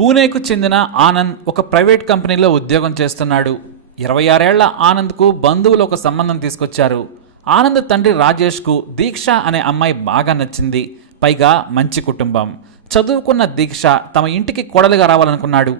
పూణేకు చెందిన ఆనంద్ ఒక ప్రైవేట్ కంపెనీలో ఉద్యోగం చేస్తున్నాడు. 26 ఏళ్ల ఆనంద్కు బంధువులు ఒక సంబంధం తీసుకొచ్చారు. ఆనంద్ తండ్రి రాజేష్కు దీక్ష అనే అమ్మాయి బాగా నచ్చింది. పైగా మంచి కుటుంబం. చదువుకున్న దీక్ష తమ ఇంటికి కోడలిగా రావాలనుకున్నాడు.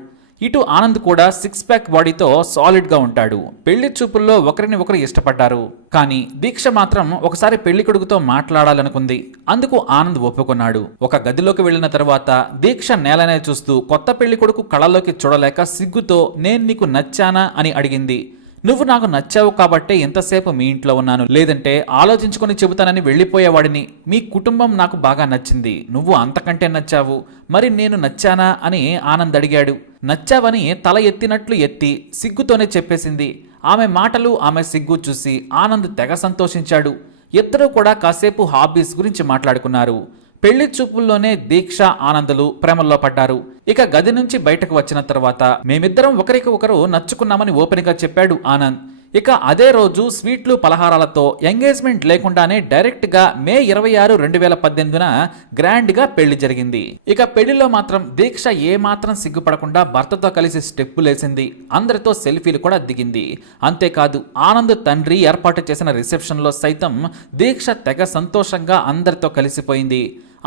ఇటు ఆనంద్ కూడా 6 ప్యాక్ బాడీతో సాలిడ్గా ఉంటాడు. పెళ్లి చూపుల్లో ఒకరిని ఒకరు ఇష్టపడ్డారు. కానీ దీక్ష మాత్రం ఒకసారి పెళ్లి కొడుకుతో మాట్లాడాలనుకుంది. అందుకు ఆనంద్ ఒప్పుకున్నాడు. ఒక గదిలోకి వెళ్లిన తర్వాత దీక్ష నేలనే చూస్తూ కొత్త పెళ్లి కొడుకు కళ్ళలోకి చూడలేక సిగ్గుతో నేను నీకు నచ్చానా అని అడిగింది. నువ్వు నాకు నచ్చావు కాబట్టే ఎంతసేపు మీ ఇంట్లో ఉన్నాను, లేదంటే ఆలోచించుకొని చెబుతానని వెళ్ళిపోయేవాడిని. మీ కుటుంబం నాకు బాగా నచ్చింది, నువ్వు అంతకంటే నచ్చావు, మరి నేను నచ్చానా అని ఆనంద్ అడిగాడు. నచ్చావని తల ఎత్తినట్లు ఎత్తి సిగ్గుతోనే చెప్పేసింది. ఆమె మాటలు ఆమె సిగ్గు చూసి ఆనంద్ తెగ సంతోషించాడు. ఇద్దరూ కూడా కాసేపు హాబీస్ గురించి మాట్లాడుకున్నారు. పెళ్లి చూపుల్లోనే దీక్ష ఆనందులు ప్రేమల్లో పడ్డారు. ఇక గది నుంచి బయటకు వచ్చిన తర్వాత మేమిద్దరం ఒకరికి ఒకరు నచ్చుకున్నామని ఓపెన్ గా చెప్పాడు ఆనంద్. ఇక అదే రోజు స్వీట్లు పలహారాలతో ఎంగేజ్మెంట్ లేకుండానే డైరెక్ట్ గా మే 26, 2018 గ్రాండ్ గా పెళ్లి జరిగింది. ఇక పెళ్లిలో మాత్రం దీక్ష ఏ మాత్రం సిగ్గుపడకుండా భర్తతో కలిసి స్టెప్పులేసింది. అందరితో సెల్ఫీలు కూడా దిగింది. అంతేకాదు ఆనంద్ తండ్రి ఏర్పాటు చేసిన రిసెప్షన్ లో సైతం దీక్ష తెగ సంతోషంగా అందరితో కలిసిపోయింది.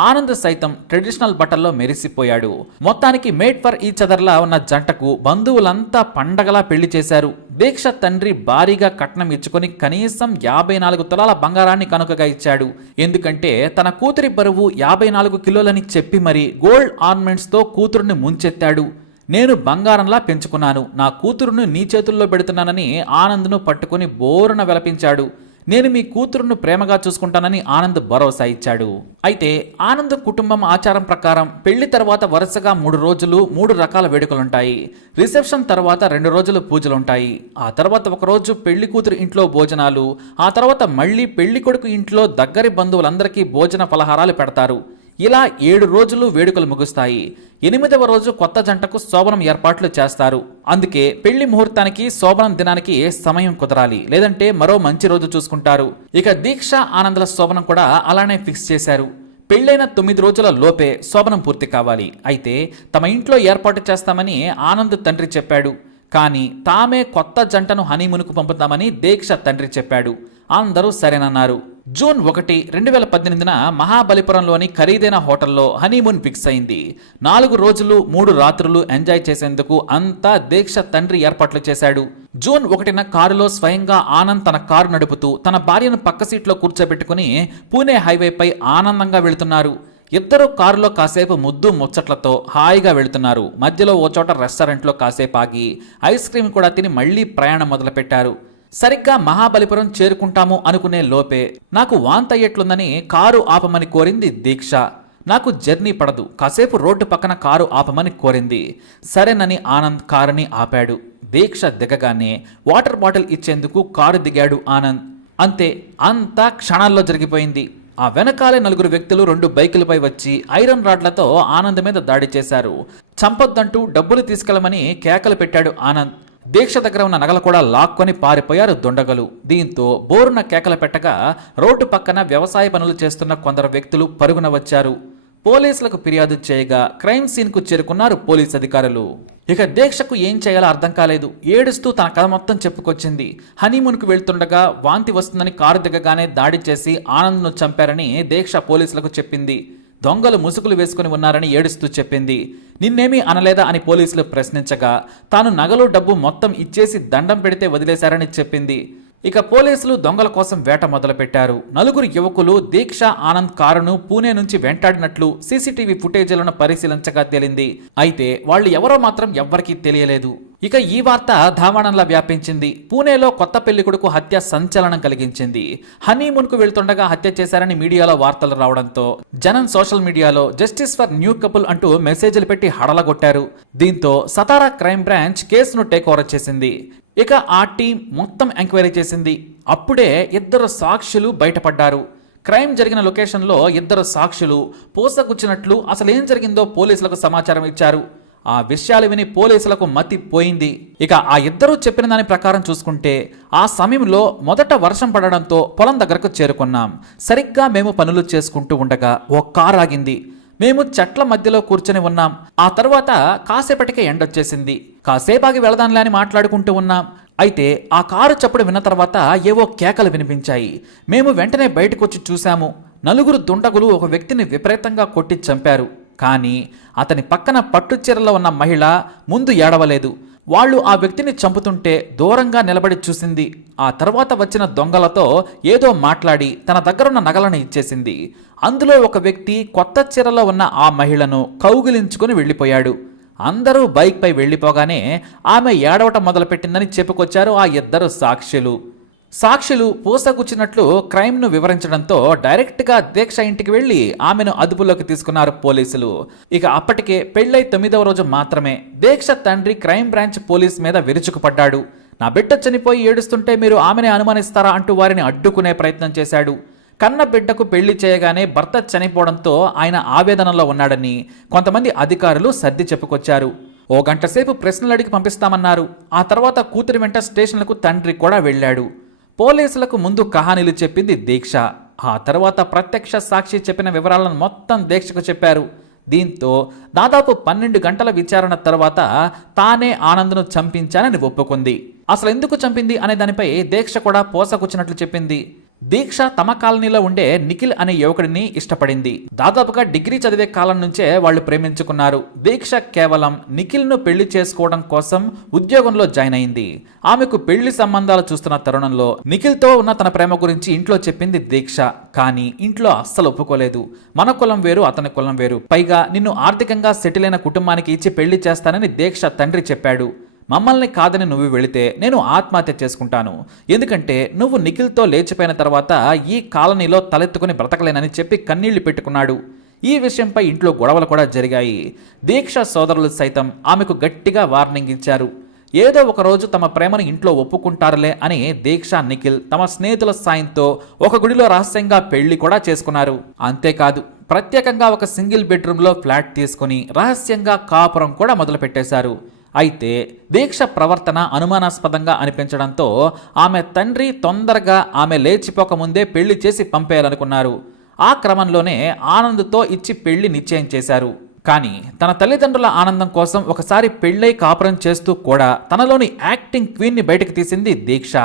ఆనంద్ సైతం ట్రెడిషనల్ బట్టల్లో మెరిసిపోయాడు. మొత్తానికి మేడ్ ఫర్ ఈచ్ అదర్లా ఉన్న జంటకు బంధువులంతా పండగలా పెళ్లి చేశారు. దీక్ష తండ్రి భారీగా కట్నం ఇచ్చుకొని కనీసం 54 తులాల బంగారాన్ని కనుకగా ఇచ్చాడు. ఎందుకంటే తన కూతురి బరువు 54 కిలోలని చెప్పి మరి గోల్డ్ ఆర్నమెంట్స్ తో కూతురుని ముంచెత్తాడు. నేను బంగారంలా పెంచుకున్నాను, నా కూతురును నీ చేతుల్లో పెడుతున్నానని ఆనంద్ను పట్టుకుని బోరున విలపించాడు. నేను మీ కూతురును ప్రేమగా చూసుకుంటానని ఆనంద్ భరోసా ఇచ్చాడు. అయితే ఆనంద్ కుటుంబం ఆచారం ప్రకారం పెళ్లి తర్వాత వరుసగా 3 రోజులు 3 రకాల వేడుకలుంటాయి. రిసెప్షన్ తర్వాత 2 రోజులు పూజలుంటాయి. ఆ తర్వాత ఒక రోజు పెళ్లి కూతురు ఇంట్లో భోజనాలు, ఆ తర్వాత మళ్ళీ పెళ్లి కొడుకు ఇంట్లో దగ్గరి బంధువులందరికీ భోజన పలహారాలు పెడతారు. ఇలా 7 రోజులు వేడుకలు ముగుస్తాయి. 8వ రోజు కొత్త జంటకు శోభనం ఏర్పాట్లు చేస్తారు. అందుకే పెళ్లి ముహూర్తానికి శోభనం దినానికి సమయం కుదరాలి, లేదంటే మరో మంచి రోజు చూసుకుంటారు. ఇక దీక్ష ఆనందుల శోభనం కూడా అలానే ఫిక్స్ చేశారు. పెళ్లైన 9 రోజుల లోపే శోభనం పూర్తి కావాలి. అయితే తమ ఇంట్లో ఏర్పాటు చేస్తామని ఆనంద్ తండ్రి చెప్పాడు. కానీ తామే కొత్త జంటను హనీమూన్కు పంపుతామని దీక్ష తండ్రి చెప్పాడు. అందరూ సరేనన్నారు. జూన్ 1, 2018 మహాబలిపురంలోని ఖరీదైన హోటల్లో హనీమూన్ ఫిక్స్ అయింది. 4 రోజులు 3 రాత్రులు ఎంజాయ్ చేసేందుకు అంతా దీక్ష తండ్రి ఏర్పాట్లు చేశాడు. జూన్ 1 కారులో స్వయంగా ఆనంద్ తన కారు నడుపుతూ తన భార్యను పక్క సీట్లో కూర్చోబెట్టుకుని పూణే హైవేపై ఆనందంగా వెళుతున్నారు. ఇద్దరు కారులో కాసేపు ముద్దు ముచ్చట్లతో హాయిగా వెళుతున్నారు. మధ్యలో ఓ చోట రెస్టారెంట్లో కాసేపు ఆగి ఐస్ క్రీమ్ కూడా తిని మళ్లీ ప్రయాణం మొదలుపెట్టారు. సరిగ్గా మహాబలిపురం చేరుకుంటాము అనుకునే లోపే నాకు వాంతయ్యట్లుందని కారు ఆపమని కోరింది దీక్ష. నాకు జర్నీ పడదు, కాసేపు రోడ్డు పక్కన కారు ఆపమని కోరింది. సరేనని ఆనంద్ కారుని ఆపాడు. దీక్ష దిగగానే వాటర్ బాటిల్ ఇచ్చేందుకు కారు దిగాడు ఆనంద్. అంతే, అంతా క్షణాల్లో జరిగిపోయింది. ఆ వెనకాలే 4 వ్యక్తులు 2 బైకులపై వచ్చి ఐరన్ రాడ్లతో ఆనంద్ మీద దాడి చేశారు. చంపొద్దంటూ డబ్బులు తీసుకెళ్లమని కేకలు పెట్టాడు ఆనంద్. దీక్ష దగ్గర ఉన్న నగలు కూడా లాక్కొని పారిపోయారు దుండగలు. దీంతో బోరున కేకలు పెట్టగా రోడ్డు పక్కన వ్యవసాయ పనులు చేస్తున్న కొందరు వ్యక్తులు పరుగున వచ్చారు. పోలీసులకు ఫిర్యాదు చేయగా క్రైమ్ సీన్ కు చేరుకున్నారు పోలీస్ అధికారులు. ఇక దీక్షకు ఏం చేయాలో అర్థం కాలేదు. ఏడుస్తూ తన కథ మొత్తం చెప్పుకొచ్చింది. హనీమూన్కు వెళ్తుండగా వాంతి వస్తుందని కారు దిగగానే దాడి చేసి ఆనంద్ను చంపారని దీక్ష పోలీసులకు చెప్పింది. దొంగలు ముసుగులు వేసుకుని ఉన్నారని ఏడుస్తూ చెప్పింది. నిన్నేమీ అనలేదా అని పోలీసులు ప్రశ్నించగా తాను నగలు డబ్బు మొత్తం ఇచ్చేసి దండం పెడితే వదిలేశారని చెప్పింది. ఇక పోలీసులు దొంగల కోసం వేట మొదలుపెట్టారు. 4 యువకులు దీక్ష ఆనంద్ కారును పూణే నుంచి వెంటాడినట్లు సీసీటీవీ ఫుటేజీలను పరిశీలించగా తేలింది. అయితే వాళ్ళు ఎవరో మాత్రం ఎవ్వరికీ తెలియలేదు. ఇక ఈ వార్త ధావాణంలా వ్యాపించింది. పూణేలో కొత్త పెళ్లికొడుకు హత్య సంచలనం కలిగించింది. హనీమూన్కు వెళ్తుండగా హత్య చేశారని మీడియాలో వార్తలు రావడంతో జనం సోషల్ మీడియాలో జస్టిస్ ఫర్ న్యూ కపుల్ అంటూ మెసేజ్లు పెట్టి హడలగొట్టారు. దీంతో సతారా క్రైమ్ బ్రాంచ్ కేసును టేక్ ఓవర్ చేసింది. ఇక ఆ టీం మొత్తం ఎంక్వైరీ చేసింది. అప్పుడే 2 సాక్షులు బయటపడ్డారు. క్రైమ్ జరిగిన లొకేషన్లో 2 సాక్షులు పూసగుచ్చినట్లు అసలేం జరిగిందో పోలీసులకు సమాచారం ఇచ్చారు. ఆ విషయాలు విని పోలీసులకు మతి పోయింది. ఇక ఆ 2 చెప్పిన దాని ప్రకారం చూసుకుంటే ఆ సమయంలో మొదట వర్షం పడడంతో పొలం దగ్గరకు చేరుకున్నాం. సరిగ్గా మేము పనులు చేసుకుంటూ ఉండగా ఓ కారు ఆగింది. మేము చెట్ల మధ్యలో కూర్చొని ఉన్నాం. ఆ తర్వాత కాసేపటికే ఎండొచ్చేసింది. కాసేపాగి వెళదాంలే అని మాట్లాడుకుంటూ ఉన్నాం. అయితే ఆ కారు చప్పుడు విన్న తర్వాత ఏవో కేకలు వినిపించాయి. మేము వెంటనే బయటకొచ్చి చూశాము. నలుగురు దుండగులు ఒక వ్యక్తిని విపరీతంగా కొట్టి చంపారు. కానీ అతని పక్కన పట్టుచీరలో ఉన్న మహిళ ముందు ఏడవలేదు. వాళ్ళు ఆ వ్యక్తిని చంపుతుంటే దూరంగా నిలబడి చూసింది. ఆ తర్వాత వచ్చిన దొంగలతో ఏదో మాట్లాడి తన దగ్గరున్న నగలను ఇచ్చేసింది. అందులో ఒక వ్యక్తి కొత్త చీరలో ఉన్న ఆ మహిళను కౌగిలించుకుని వెళ్ళిపోయాడు. అందరూ బైక్పై వెళ్ళిపోగానే ఆమె ఏడవటం మొదలుపెట్టిందని చెప్పుకొచ్చారు ఆ ఇద్దరు సాక్షులు పూసగుచ్చినట్లు క్రైమ్ను వివరించడంతో డైరెక్ట్గా దీక్ష ఇంటికి వెళ్లి ఆమెను అదుపులోకి తీసుకున్నారు పోలీసులు. ఇక అప్పటికే పెళ్లై 9వ రోజు మాత్రమే దీక్ష తండ్రి క్రైమ్ బ్రాంచ్ పోలీస్ మీద విరుచుకుపడ్డాడు. నా బిడ్డ చనిపోయి ఏడుస్తుంటే మీరు ఆమెనే అనుమానిస్తారా అంటూ వారిని అడ్డుకునే ప్రయత్నం చేశాడు. కన్న బిడ్డకు పెళ్లి చేయగానే భర్త చనిపోవడంతో ఆయన ఆవేదనలో ఉన్నాడని కొంతమంది అధికారులు సర్ది చెప్పుకొచ్చారు. ఓ గంట సేపు ప్రశ్నలు అడిగి పంపిస్తామన్నారు. ఆ తర్వాత కూతురి వెంట స్టేషన్లకు తండ్రి కూడా వెళ్ళాడు. పోలీసులకు ముందు కహానీలు చెప్పింది దీక్ష. ఆ తర్వాత ప్రత్యక్ష సాక్షి చెప్పిన వివరాలను మొత్తం దీక్షకు చెప్పారు. దీంతో దాదాపు 12 గంటల విచారణ తర్వాత తానే ఆనంద్ను చంపించానని ఒప్పుకుంది. అసలు ఎందుకు చంపింది అనే దానిపై దీక్ష కూడా పోసకొచ్చినట్లు చెప్పింది. దీక్ష తమ కాలనీలో ఉండే నిఖిల్ అనే యువకుడిని ఇష్టపడింది. దాదాపుగా డిగ్రీ చదివే కాలం నుంచే వాళ్ళు ప్రేమించుకున్నారు. దీక్ష కేవలం నిఖిల్ను పెళ్లి చేసుకోవడం కోసం ఉద్యోగంలో జాయిన్ అయింది. ఆమెకు పెళ్లి సంబంధాలు చూస్తున్న తరుణంలో నిఖిల్తో ఉన్న తన ప్రేమ గురించి ఇంట్లో చెప్పింది దీక్ష. కానీ ఇంట్లో అస్సలు ఒప్పుకోలేదు. మన కులం వేరు, అతని కులం వేరు, పైగా నిన్ను ఆర్థికంగా సెటిల్ అయిన కుటుంబానికి ఇచ్చి పెళ్లి చేస్తానని దీక్ష తండ్రి చెప్పాడు. మమ్మల్ని కాదని నువ్వు వెళితే నేను ఆత్మహత్య చేసుకుంటాను. ఎందుకంటే నువ్వు నిఖిల్తో లేచిపోయిన తర్వాత ఈ కాలనీలో తలెత్తుకుని బ్రతకలేనని చెప్పి కన్నీళ్లు పెట్టుకున్నాడు. ఈ విషయంపై ఇంట్లో గొడవలు కూడా జరిగాయి. దీక్ష సోదరులు సైతం ఆమెకు గట్టిగా వార్నింగ్ ఇచ్చారు. ఏదో ఒక రోజు తమ ప్రేమను ఇంట్లో ఒప్పుకుంటారులే అని దీక్ష నిఖిల్ తమ స్నేహితుల సాయంతో ఒక గుడిలో రహస్యంగా పెళ్లి కూడా చేసుకున్నారు. అంతేకాదు, ప్రత్యేకంగా ఒక సింగిల్ బెడ్రూమ్లో ఫ్లాట్ తీసుకుని రహస్యంగా కాపురం కూడా మొదలుపెట్టేశారు. అయితే దీక్ష ప్రవర్తన అనుమానాస్పదంగా అనిపించడంతో ఆమె తండ్రి తొందరగా ఆమె లేచిపోకముందే పెళ్లి చేసి పంపేయాలనుకున్నారు. ఆ క్రమంలోనే ఆనంద్తో ఇచ్చి పెళ్లి నిశ్చయం చేశారు. కానీ తన తల్లిదండ్రుల ఆనందం కోసం ఒకసారి పెళ్లై కాపురం చేస్తూ కూడా తనలోని యాక్టింగ్ క్వీన్ని బయటకు తీసింది దీక్ష.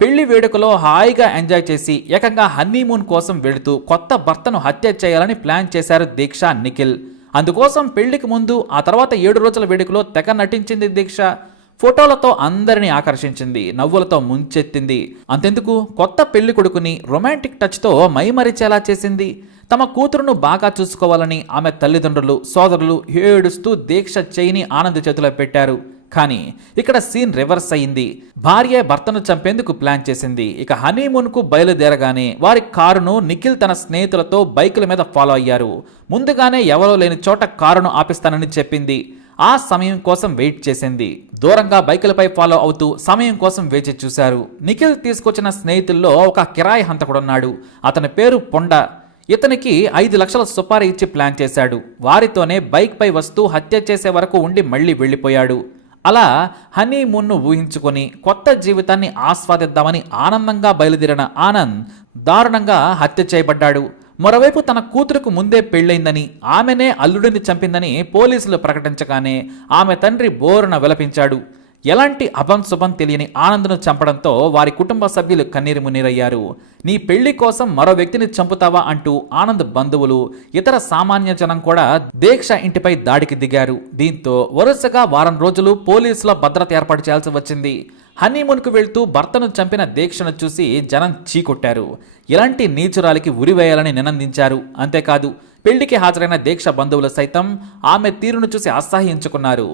పెళ్లి వేడుకలో హాయిగా ఎంజాయ్ చేసి ఏకంగా హనీమూన్ కోసం వెళుతూ కొత్త భర్తను హత్య చేయాలని ప్లాన్ చేశారు దీక్ష నిఖిల్. అందుకోసం పెళ్లికి ముందు ఆ తర్వాత 7 రోజుల వేడుకలో తెగ నటించింది దీక్ష. ఫోటోలతో అందరినీ ఆకర్షించింది, నవ్వులతో ముంచెత్తింది. అంతెందుకు, కొత్త పెళ్లి కొడుకుని రొమాంటిక్ టచ్తో మైమరిచేలా చేసింది. తమ కూతురును బాగా చూసుకోవాలని ఆమె తల్లిదండ్రులు, సోదరులు ఏడుస్తూ దీక్ష చేయిని ఆనంద్ చేతిలో పెట్టారు. కానీ ఇక్కడ సీన్ రివర్స్ అయింది. భార్య భర్తను చంపేందుకు ప్లాన్ చేసింది. ఇక హనీమూన్కు బయలుదేరగానే వారి కారును నిఖిల్ తన స్నేహితులతో బైకుల మీద ఫాలో అయ్యారు. ముందుగానే ఎవరో లేని చోట కారును ఆపిస్తానని చెప్పింది. ఆ సమయం కోసం వెయిట్ చేసింది. దూరంగా బైకులపై ఫాలో అవుతూ సమయం కోసం వేచి చూశారు. నిఖిల్ తీసుకొచ్చిన స్నేహితుల్లో ఒక కిరాయి హంతకుడున్నాడు. అతని పేరు పొండ. ఇతనికి 5 లక్షల సుపారీ ఇచ్చి ప్లాన్ చేశాడు. వారితోనే బైక్పై వస్తూ హత్య చేసే వరకు ఉండి మళ్లీ వెళ్ళిపోయాడు. అలా హనీమూన్ను ఊహించుకొని కొత్త జీవితాన్ని ఆస్వాదిద్దామని ఆనందంగా బయలుదేరిన ఆనంద్ దారుణంగా హత్య చేయబడ్డాడు. మరోవైపు తన కూతురుకు ముందే పెళ్లైందని, ఆమెనే అల్లుడిని చంపిందని పోలీసులు ప్రకటించగానే ఆమె తండ్రి బోరున విలపించాడు. ఎలాంటి అభంశుభం తెలియని ఆనంద్ను చంపడంతో వారి కుటుంబ సభ్యులు కన్నీరు మున్నీరయ్యారు. నీ పెళ్లి కోసం మరో వ్యక్తిని చంపుతావా అంటూ ఆనంద్ బంధువులు, ఇతర సామాన్య జనం కూడా దీక్ష ఇంటిపై దాడికి దిగారు. దీంతో వరుసగా వారం రోజులు పోలీసుల భద్రత ఏర్పాటు చేయాల్సి వచ్చింది. హనీమూన్కు వెళ్తూ భర్తను చంపిన దీక్షను చూసి జనం చీకొట్టారు. ఇలాంటి నీచురాలికి ఉరివేయాలని నినందించారు. అంతేకాదు, పెళ్లికి హాజరైన దీక్ష బంధువులు సైతం ఆమె తీరును చూసి అసహ్యించుకున్నారు.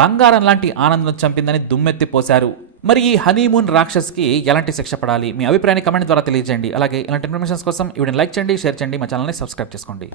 బంగారం లాంటి ఆనందను చంపిందని దుమ్మెత్తిపోశారు. మరి ఈ హనీమూన్ రాక్షస్కి ఎలాంటి శిక్ష పడాలి? మీ అభిప్రాయాన్ని కమెంట్ ద్వారా తెలియజేయండి. అలాగే ఇలాంటి ఇన్ఫర్మేషన్స్ కోసం వీడియోని లైక్ చేయండి, షేర్ చేయండి, మా ఛానల్ని సబ్స్క్రైబ్ చేసుకోండి.